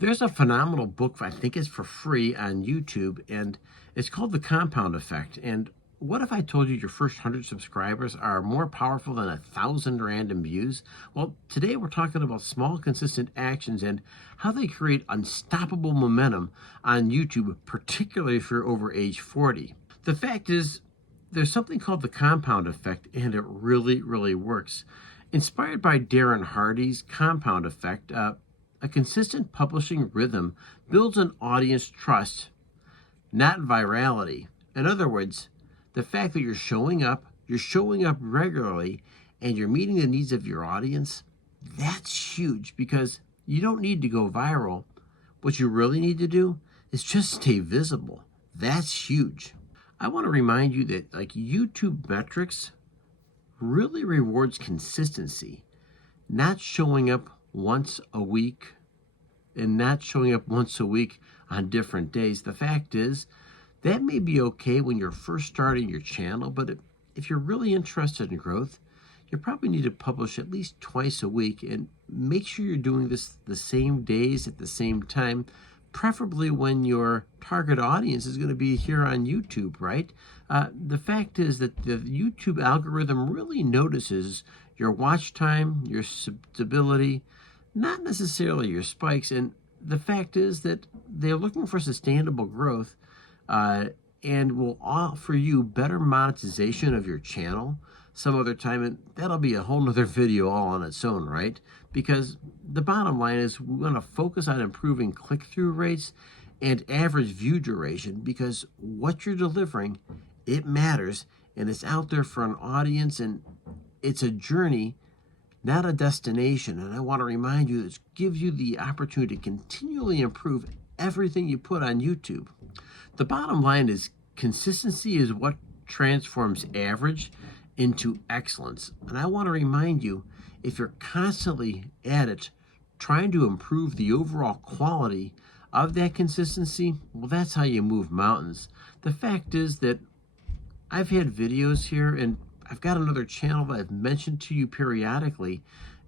There's a phenomenal book, I think it's for free on YouTube, and it's called The Compound Effect. And what if I told you your first 100 subscribers are more powerful than 1,000 random views? Well, today we're talking about small, consistent actions and how they create unstoppable momentum on YouTube, particularly if you're over age 40. The fact is, there's something called the compound effect, and it really, really works. Inspired by Darren Hardy's compound effect, a consistent publishing rhythm builds an audience trust, not virality. In other words, the fact that you're showing up regularly, and you're meeting the needs of your audience, that's huge because you don't need to go viral. What you really need to do is just stay visible. That's huge. I want to remind you that YouTube metrics really rewards consistency, not showing up once a week and not showing up once a week on different days. The fact is, that may be okay when you're first starting your channel, but if you're really interested in growth, you probably need to publish at least twice a week, and make sure you're doing this the same days at the same time, preferably when your target audience is going to be here on YouTube, right? The fact is that the YouTube algorithm really notices your watch time, your stability, not necessarily your spikes. And the fact is that they're looking for sustainable growth and will offer you better monetization of your channel some other time. And that'll be a whole nother video all on its own, right? Because the bottom line is we want to focus on improving click-through rates and average view duration, because what you're delivering, it matters, and it's out there for an audience, and it's a journey, not a destination. And I want to remind you, this gives you the opportunity to continually improve everything you put on YouTube. The bottom line is consistency is what transforms average into excellence. And I want to remind you, if you're constantly at it, trying to improve the overall quality of that consistency, well, that's how you move mountains. The fact is that I've had videos here, and I've got another channel that I've mentioned to you periodically,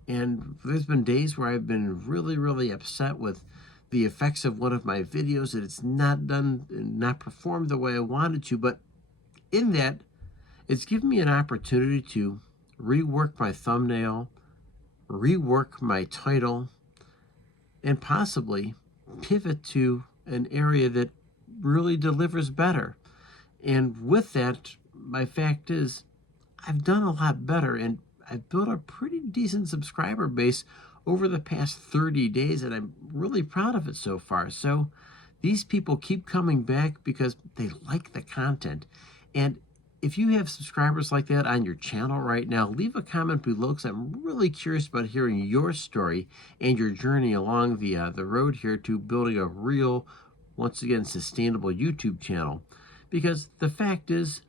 and there's been days where I've been really, really upset with the effects of one of my videos, that it's not performed the way I wanted to. But in that, it's given me an opportunity to rework my thumbnail, rework my title, and possibly pivot to an area that really delivers better. And with that, my fact is, I've done a lot better, and I've built a pretty decent subscriber base over the past 30 days, and I'm really proud of it so far. So these people keep coming back because they like the content. And if you have subscribers like that on your channel right now, leave a comment below, because I'm really curious about hearing your story and your journey along the road here to building a real, once again, sustainable YouTube channel. Because the fact is,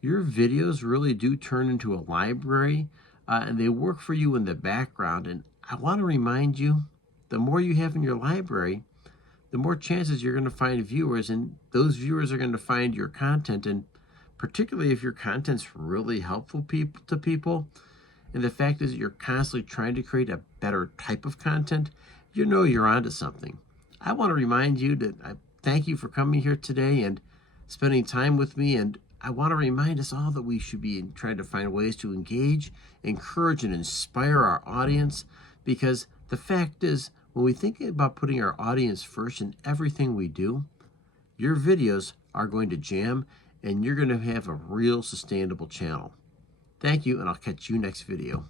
your videos really do turn into a library, and they work for you in the background. And I want to remind you, the more you have in your library, the more chances you're going to find viewers, and those viewers are going to find your content. And particularly if your content's really helpful to people, and the fact is that you're constantly trying to create a better type of content, you know you're onto something. I want to remind you that I thank you for coming here today and spending time with me, and I want to remind us all that we should be trying to find ways to engage, encourage, and inspire our audience, because the fact is, when we think about putting our audience first in everything we do, your videos are going to jam, and you're going to have a real sustainable channel. Thank you, and I'll catch you next video.